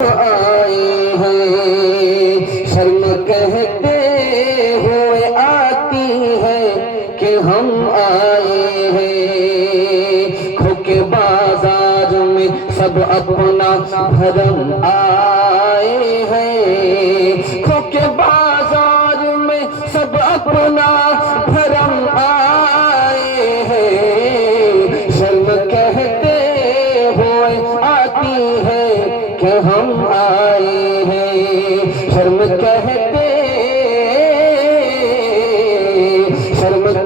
آئے ہیں شرم کہتے ہوئے آتی ہے کہ ہم آئے ہیں کھو کے بازار میں سب اپنا بھرم آئے ہیں کھو کے بازار میں سب اپنا بھرم آئے ہیں شرم کہتے ہوئے آتی ہے کہ ہم آئے ہیں شرم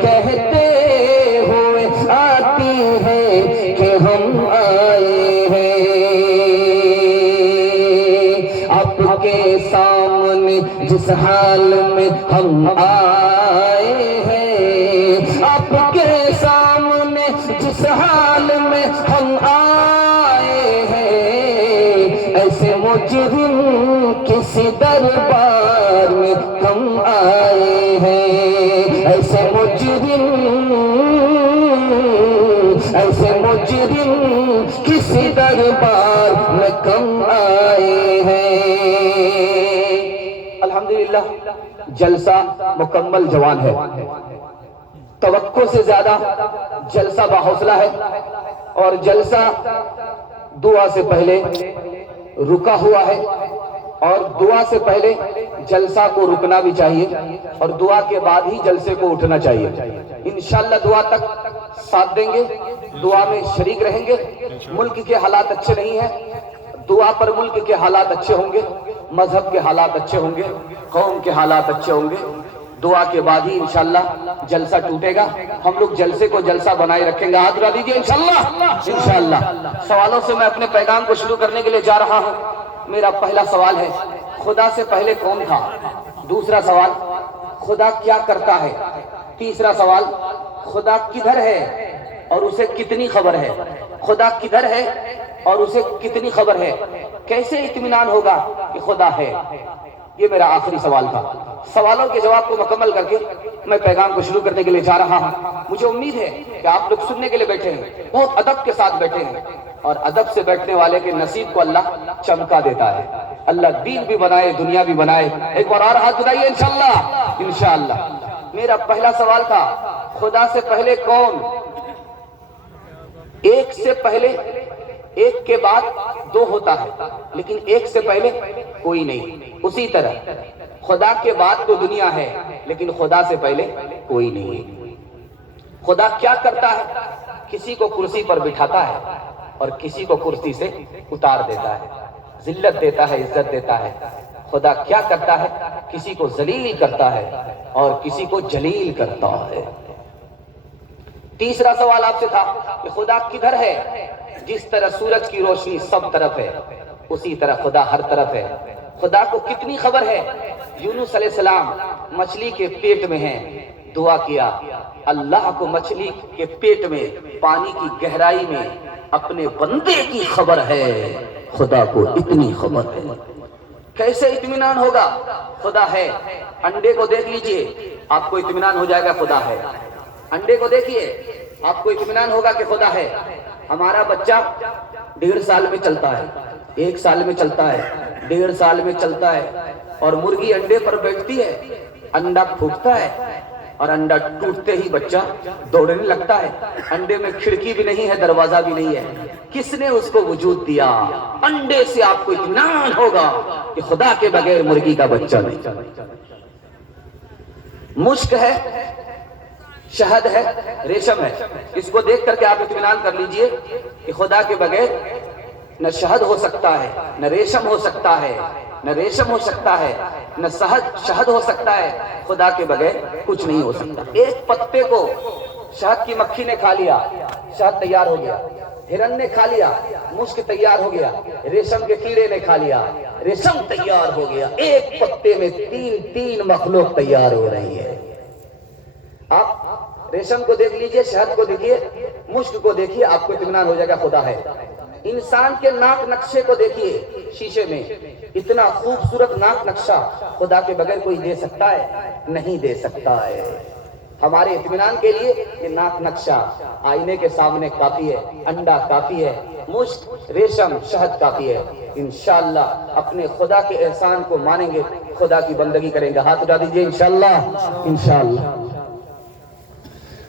کہتے ہوئے آتی ہے کہ ہم آئے ہیں آپ کے سامنے جس حال میں ہم آئے ہیں آپ کے سامنے جس حال میں ہم آئے ہیں ایسے مجرم کسی دربار میں ہم آئے ہیں ایسے مجرم کسی دربار میں کم آئے ہیں۔ الحمدللہ جلسہ مکمل جوان ہے، توقع سے زیادہ جلسہ باحوصلہ ہے، اور جلسہ دعا سے پہلے رکا ہوا ہے، اور دعا سے پہلے جلسہ کو رکنا بھی چاہیے، اور دعا کے بعد ہی جلسے کو اٹھنا چاہیے۔ انشاءاللہ دعا تک ساتھ دیں گے، دعا میں شریک رہیں گے۔ ملک کے حالات اچھے نہیں ہیں، دعا پر ملک کے حالات اچھے ہوں گے، مذہب کے حالات اچھے ہوں گے، قوم کے حالات اچھے ہوں گے۔ دعا کے بعد ہی انشاءاللہ جلسہ ٹوٹے گا۔ ہم لوگ جلسے کو جلسہ بنائے رکھیں گے۔ ہاتھ اٹھا دیجئے انشاءاللہ۔ سوالوں سے میں اپنے پیغام کو شروع کرنے کے لیے جا رہا ہوں۔ میرا پہلا سوال ہے، خدا سے پہلے کون تھا؟ دوسرا سوال، خدا کیا کرتا ہے؟ تیسرا سوال، خدا کدھر ہے اور اسے کتنی خبر ہے؟ خدا کدھر ہے اور اسے کتنی خبر ہے؟ کیسے اطمینان ہوگا کہ خدا ہے؟ یہ میرا آخری سوال تھا۔ سوالوں کے جواب کو مکمل کر کے میں پیغام کو شروع کرنے کے لیے جا رہا ہوں۔ مجھے امید ہے کہ آپ لوگ سننے کے لیے بیٹھے ہیں، بہت ادب کے ساتھ بیٹھے ہیں، اور ادب سے بیٹھنے والے کے نصیب کو اللہ چمکا دیتا ہے۔ اللہ دین بھی بنائے، دنیا بھی بنائے۔ ایک بار اور ہاتھ اٹھائیے انشاءاللہ۔ میرا پہلا سوال تھا، خدا سے پہلے کون؟ ایک سے پہلے، ایک کے بعد دو ہوتا ہے، لیکن ایک سے پہلے کوئی نہیں۔ اسی طرح خدا کے بعد تو دنیا ہے، لیکن خدا سے پہلے کوئی نہیں ہے۔ خدا کیا کرتا ہے؟ کسی کو کرسی پر بٹھاتا ہے اور کسی کو کرسی سے اتار دیتا ہے، ذلت دیتا ہے، عزت دیتا ہے۔ خدا کیا کرتا ہے؟ کسی کو ذلیل کرتا ہے اور کسی کو جلیل کرتا ہے۔ تیسرا سوال آپ سے تھا کہ خدا کدھر ہے؟ جس طرح سورج کی روشنی سب طرف ہے، اسی طرح خدا ہر طرف ہے۔ خدا کو کتنی خبر ہے؟ یونس علیہ السلام مچھلی کے پیٹ میں ہیں، دعا کیا، اللہ کو مچھلی کے پیٹ میں، پانی کی گہرائی میں اپنے بندے کی خبر ہے، خدا کو اتنی خبر ہے۔ کیسے اطمینان ہوگا؟ خدا ہے۔ انڈے کو دیکھ لیجئے، آپ کو اطمینان ہو جائے گا خدا ہے۔ انڈے کو دیکھیے، آپ کو اطمینان ہوگا کہ خدا ہے۔ ہمارا بچہ 1.5 سال میں چلتا ہے، 1 سال میں چلتا ہے، 1.5 سال میں چلتا ہے، اور مرغی انڈے پر بیٹھتی ہے، انڈا پھوٹتا ہے، اور انڈا ٹوٹتے ہی بچہ دوڑنے لگتا ہے۔ انڈے میں کھڑکی بھی نہیں ہے، دروازہ بھی نہیں ہے۔ کس نے اس کو وجود دیا؟ انڈے سے آپ کو اطمینان ہوگا کہ خدا کے بغیر مرغی کا بچہ نہیں۔ مشک ہے، شہد ہے، ریشم ہے، اس کو دیکھ کر کے آپ اطمینان کر لیجئے کہ خدا کے بغیر نہ شہد ہو سکتا ہے، نہ ریشم ہو سکتا ہے، نہ ریشم ہو سکتا ہے، نہ شہد ہو سکتا ہے۔ خدا کے بغیر کچھ نہیں ہو سکتا۔ ایک پتے کو شہد کی مکھی نے کھا لیا، شہد تیار ہو گیا۔ ہرن نے کھا لیا، مشک تیار ہو گیا۔ ریشم کے کیڑے نے کھا لیا، ریشم تیار ہو گیا۔ ایک پتے میں تین مخلوق تیار ہو رہی ہے۔ آپ ریشم کو دیکھ لیجئے، شہد کو دیکھیے، مشک کو دیکھیے، آپ کو اطمینان ہو جائے گا خدا ہے۔ انسان کے ناک نقشے کو دیکھیے شیشے میں، اتنا خوبصورت ناک نقشہ خدا کے بغیر کوئی دے سکتا ہے؟ نہیں دے سکتا ہے۔ ہمارے اطمینان کے لیے یہ ناک نقشہ آئینے کے سامنے کافی ہے، انڈا کافی ہے، مشت ریشم شہد کافی ہے. انشاءاللہ اپنے خدا کے احسان کو مانیں گے, خدا کی بندگی کریں گے. ہاتھ اٹھا دیجئے انشاءاللہ. انشاءاللہ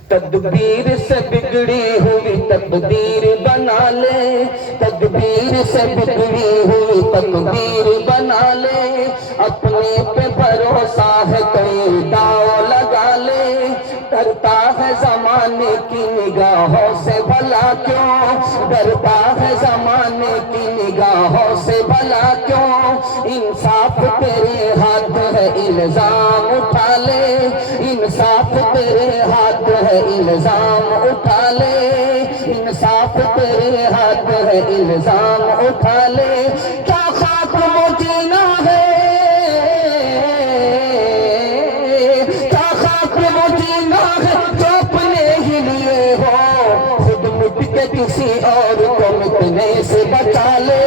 تدبیر سے بگڑی ہوئی تقدیر بنا لے, تدبیر سے بگڑی ہوئی تقدیر بنا لے, اپنے پہ بھروسہ ہے کوئی داؤ لگا لے, ڈرتا ہے زمانے کی نگاہوں سے بھلا کیوں, ڈرتا ہے زمانے کی نگاہوں سے بھلا کیوں, انصاف تیرے ہاتھ ہے الزام اٹھا لے, انصاف تیرے ہاتھ ہے الزام اٹھا لے, انصاف تیرے ہاتھ ہے الزام اٹھا لے. کیا خاک مجینا ہے, کیا خاک مجینا ہے جو اپنے ہی لیے ہو, خود مٹ کے کسی اور کو مٹنے سے بچا لے,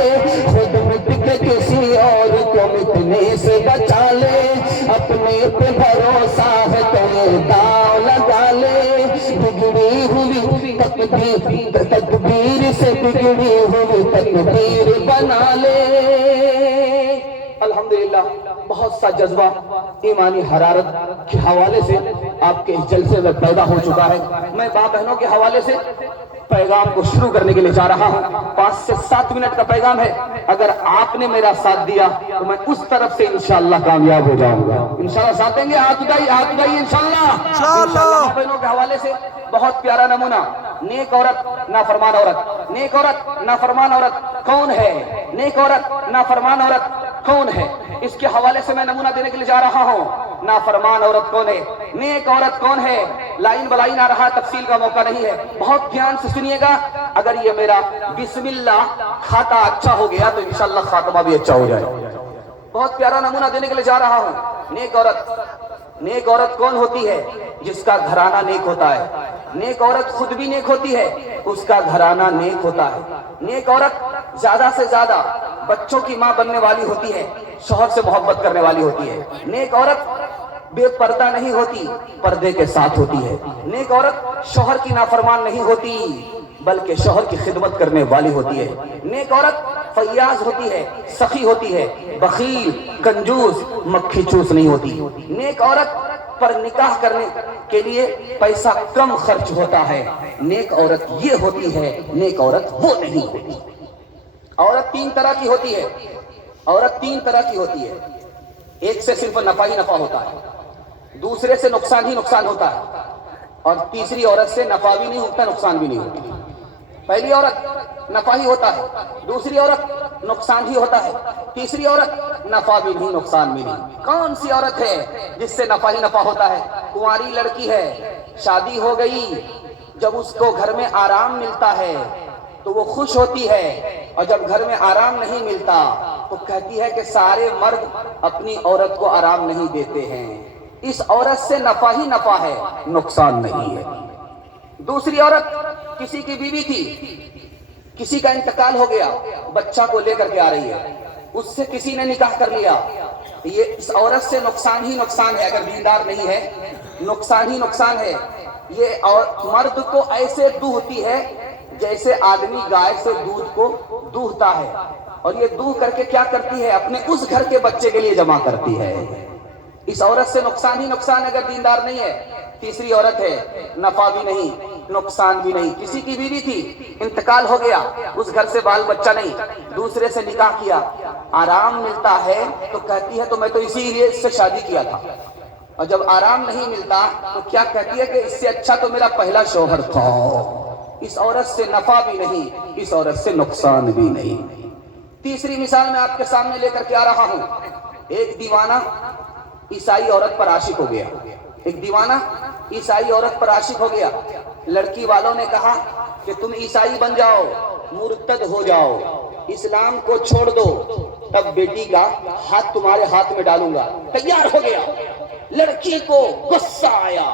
خود مٹ کے کسی اور کو مٹنے سے بچا لے, اپنے پہ بھروسہ ہے تو داؤ لگا لے, بگڑی ہوئی تقدیر سے بگڑی ہوئی تقدیر بنا لے. الحمدللہ بہت سا جذبہ ایمانی حرارت کے حوالے سے آپ کے اس جلسے میں پیدا ہو چکا ہے. میں باپ بہنوں کے حوالے سے پیغام کو شروع کرنے کے لیے جا رہا ہوں. 5 سے 7 منٹ کا پیغام ہے. اگر آپ نے میرا ساتھ دیا تو میں اس طرف سے انشاءاللہ کامیاب ہو جاؤں گا. انشاءاللہ ساتھ دیں گے. ہاتھ اٹھائیے انشاءاللہ. انشاءاللہ بہنوں کے حوالے سے بہت پیارا نمونہ. نیک عورت نافرمان عورت, نیک عورت نافرمان عورت کون ہے, نیک عورت نافرمان عورت کون ہے, اس کے حوالے سے میں نمونہ دینے کے لیے جا رہا ہوں. نافرمان عورت کون ہے, نیک عورت کون ہے, لائن بلائن آ رہا, تفصیل کا موقع نہیں ہے. بہت دھیان سے سنیے گا. اگر یہ میرا بسم اللہ کھاتا اچھا ہو گیا تو انشاءاللہ خاتمہ بھی اچھا ہو جائے. بہت پیارا نمونہ دینے کے لیے جا رہا ہوں. نیک عورت, نیک عورت کون ہوتی ہے, جس کا گھرانہ نیک ہوتا ہے. نیک عورت خود بھی نیک ہوتی ہے, اس کا گھرانہ نیک ہوتا ہے. نیک عورت زیادہ سے زیادہ بچوں کی ماں بننے والی ہوتی ہے, شوہر سے محبت کرنے والی ہوتی ہے. نیک عورت بے پردہ نہیں ہوتی, پردے کے ساتھ ہوتی ہے. نیک عورت شوہر کی نافرمان نہیں ہوتی بلکہ شوہر کی خدمت کرنے والی ہوتی ہے. نیک عورت فیاض ہوتی ہے, سخی ہوتی ہے, بخیل, کنجوس, مکھی چوس نہیں ہوتی. نیک عورت پر نکاح کرنے کے لیے پیسہ کم خرچ ہوتا ہے. نیک عورت یہ ہوتی ہے, نیک عورت وہ نہیں ہوتی. عورت 3 طرح کی ہوتی ہے, عورت 3 طرح کی ہوتی ہے. ایک سے صرف نفع ہی نفع ہوتا ہے, دوسرے سے نقصان ہی نقصان ہوتا ہے, اور تیسری عورت سے نفع بھی نہیں ہوتا, نقصان بھی نہیں ہوتا. پہلی عورت نفع ہی ہوتا ہے, دوسری عورت نقصان ہی ہوتا ہے, تیسری عورت نفع بھی نہیں نقصان بھی نہیں. کون سی عورت ہے جس سے نفع ہی نفع ہوتا ہے؟ کنواری لڑکی ہے, شادی ہو گئی, جب اس کو گھر میں آرام ملتا ہے تو وہ خوش ہوتی ہے, اور جب گھر میں آرام نہیں ملتا تو کہتی ہے کہ سارے مرد اپنی عورت کو آرام نہیں دیتے ہیں. اس عورت سے نفع ہی نفع ہے, نقصان نہیں ہے. دوسری عورت کسی کی بیوی تھی, کسی کا انتقال ہو گیا, بچہ کو لے کر کے آ رہی ہے, اس سے کسی نے نکاح کر لیا. یہ اس عورت سے نقصان ہی نقصان ہے, اگر دیندار نہیں ہے نقصان ہی نقصان ہے. یہ مرد کو ایسے دوہتی ہے جیسے آدمی گائے سے دودھ کو دوہتا ہے, اور یہ دوہ کر کے کیا کرتی ہے, اپنے اس گھر کے بچے کے لیے جمع کرتی ہے. اس عورت سے نقصان ہی نقصان اگر دیندار نہیں ہے. تیسری عورت ہے, نفع بھی نہیں نقصان بھی نہیں. کسی کی بیوی تھی, انتقال ہو گیا, اس گھر سے بال بچہ نہیں, دوسرے سے نکاح کیا, آرام ملتا ہے تو کہتی ہے تو میں تو اسی لیے اس سے شادی کیا تھا, اور جب آرام نہیں ملتا تو کیا کہتی ہے کہ اس سے اچھا تو میرا پہلا شوہر تھا. اس عورت سے نفع بھی نہیں, اس عورت سے نقصان بھی نہیں. تیسری مثال میں آپ کے سامنے لے کر کے آ رہا ہوں. ایک دیوانہ عیسائی عورت پر عاشق ہو گیا, ایک دیوانہ عیسائی عورت پر عاشق ہو گیا. لڑکی والوں نے کہا کہ تم عیسائی بن جاؤ, مرتد ہو جاؤ, اسلام کو چھوڑ دو, تب بیٹی کا ہاتھ تمہارے ہاتھ میں ڈالوں گا. تیار ہو گیا. لڑکی کو غصہ آیا,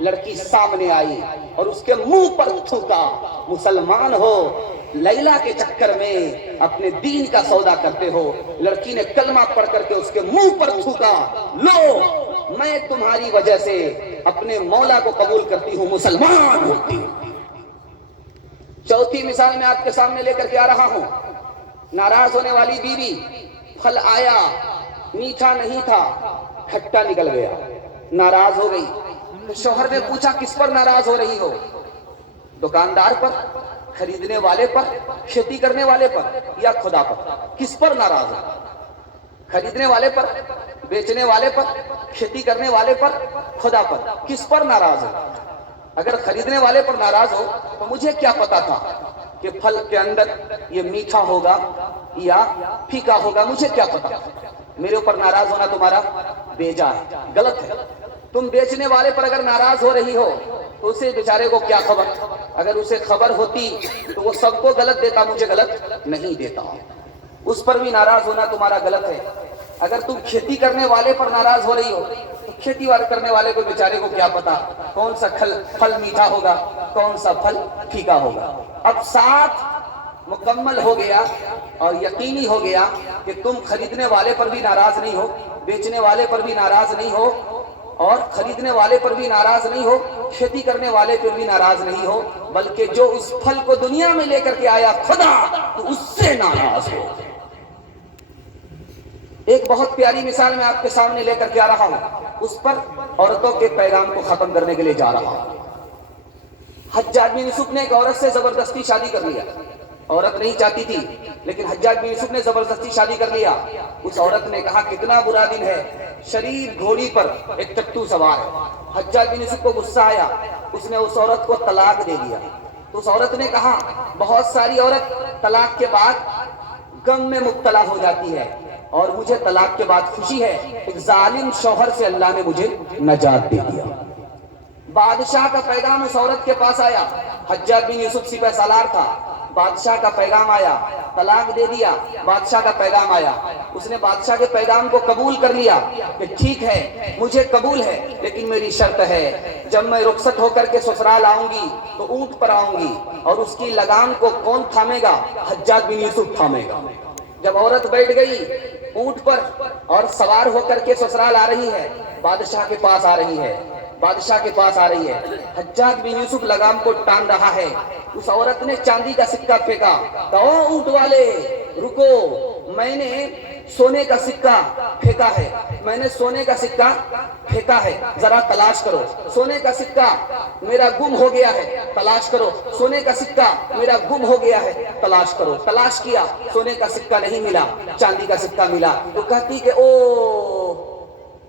لڑکی سامنے آئی اور اس کے منہ پر تھوکا. مسلمان ہو, لیلا کے چکر میں اپنے دین کا سودا کرتے ہو. لڑکی نے کلمہ پڑھ کر کے اس کے منہ پر تھوکا, لو میں تمہاری وجہ سے اپنے مولا کو قبول کرتی ہوں, مسلمان ہوتی ہوں. چوتھی مثال میں آپ کے سامنے لے کر کے آ رہا ہوں. ناراض ہونے والی بیوی، پھل آیا میٹھا نہیں تھا، کھٹا نکل گیا، ناراض ہو گئی. تو شوہر نے پوچھا کس پر ناراض ہو رہی ہو؟ دکاندار پر، خریدنے والے پر، کھیتی کرنے والے پر یا خدا پر؟ کس پر ناراض ہو؟ خریدنے والے پر، بیچنے والے پر، کھیتی کرنے والے پر، خدا پر؟ کس پر ناراض ہو؟ اگر خریدنے والے پر ناراض ہو تو مجھے کیا پتا تھا کہ پھل کے اندر یہ میٹھا ہوگا یا پھیکا ہوگا؟ مجھے کیا پتا؟ میرے اوپر ناراض ہونا تمہارا بیجا ہے، غلط ہے. تم بیچنے والے پر اگر ناراض ہو رہی ہو تو اسے بیچارے کو کیا خبر؟ اگر اسے خبر ہوتی تو وہ سب کو غلط دیتا، مجھے غلط نہیں دیتا. اس پر بھی ناراض ہونا تمہارا غلط ہے. اگر تم کھیتی کرنے والے پر ناراض ہو رہی ہو تو کھیتی کرنے والے کو بیچارے کو کیا پتا کون سا پھل میٹھا ہوگا، کون سا پھل پھیکا ہوگا. اب ساتھ مکمل ہو گیا اور یقینی ہو گیا کہ تم خریدنے والے پر بھی ناراض نہیں ہو، بیچنے والے پر بھی ناراض نہیں ہو، اور خریدنے والے پر بھی ناراض نہیں ہو، کھیتی کرنے والے پر بھی ناراض نہیں ہو، بلکہ جو اس پھل کو دنیا میں لے کر کے آیا خدا، تو اس سے ناراض ہو. ایک بہت پیاری مثال میں آپ کے سامنے لے کر کے آ رہا ہوں. اس پر عورتوں کے پیغام کو ختم کرنے کے لیے جا رہا ہوں. حجاج بن یوسف نے ایک عورت سے زبردستی شادی کر لیا. عورت نہیں چاہتی تھی لیکن حجاج بن یوسف نے زبردستی شادی کر لیا. اس عورت نے کہا کتنا برا دن ہے، شریف گھوڑی پر ایک ٹٹو سوار ہے. حجاج بن یوسف کو غصہ آیا، اس نے اس عورت کو طلاق دے دیا. تو اس عورت نے کہا بہت ساری عورت طلاق کے بعد غم میں مبتلا ہو جاتی ہے اور مجھے طلاق کے بعد خوشی ہے، ایک ظالم شوہر سے اللہ نے مجھے نجات دے دیا. بادشاہ کا پیغام اس عورت کے پاس آیا. حجاج بن یوسف سپہ سالار تھا. بادشاہ کا پیغام آیا، طلاق دے دیا. بادشاہ کا پیغام آیا، اس نے بادشاہ کے پیغام کو قبول کر لیا کہ ٹھیک ہے مجھے قبول ہے، لیکن میری شرط ہے جب میں رخصت ہو کر کے سسرال آؤں گی تو اونٹ پر آؤں گی، اور اس کی لگام کو کون تھامے گا؟ حجاج بن یوسف تھامے گا. جب عورت بیٹھ گئی اونٹ پر اور سوار ہو کر کے سسرال آ رہی ہے، بادشاہ کے پاس آ رہی ہے، بادشاہ کے پاس آ رہی ہے. حجاج بن یوسف لگام کو ٹان رہا ہے. اس عورت نے چاندی کا سکہ پھینکا. کہو اونٹ والے رکو، میں نے سونے کا سکہ پھینکا ہے، میں نے سونے کا سکہ پھینکا ہے، ذرا تلاش کرو. سونے کا سکہ میرا گم ہو گیا ہے، تلاش کرو. سونے کا سکہ میرا گم ہو گیا ہے، تلاش کرو. تلاش کیا، سونے کا سکہ نہیں ملا، چاندی کا سکہ ملا. تو کہتی کہ او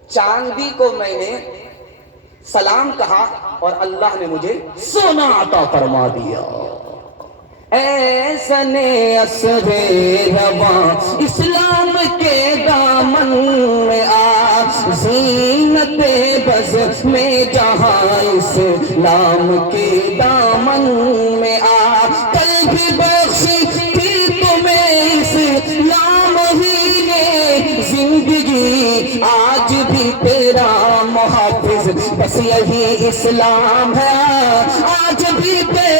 چاندی کو میں نے سلام کہا اور اللہ نے مجھے سونا عطا فرما دیا. ایسن اثر رواں اسلام کے دامن میں آ، زینت بز میں جہاں اسلام کے دامن میں آ. کل بھی بخشی تھی تمہیں اسلام ہی نے زندگی، آج بھی تیرا محافظ بس یہی اسلام ہے، آج بھی تیرا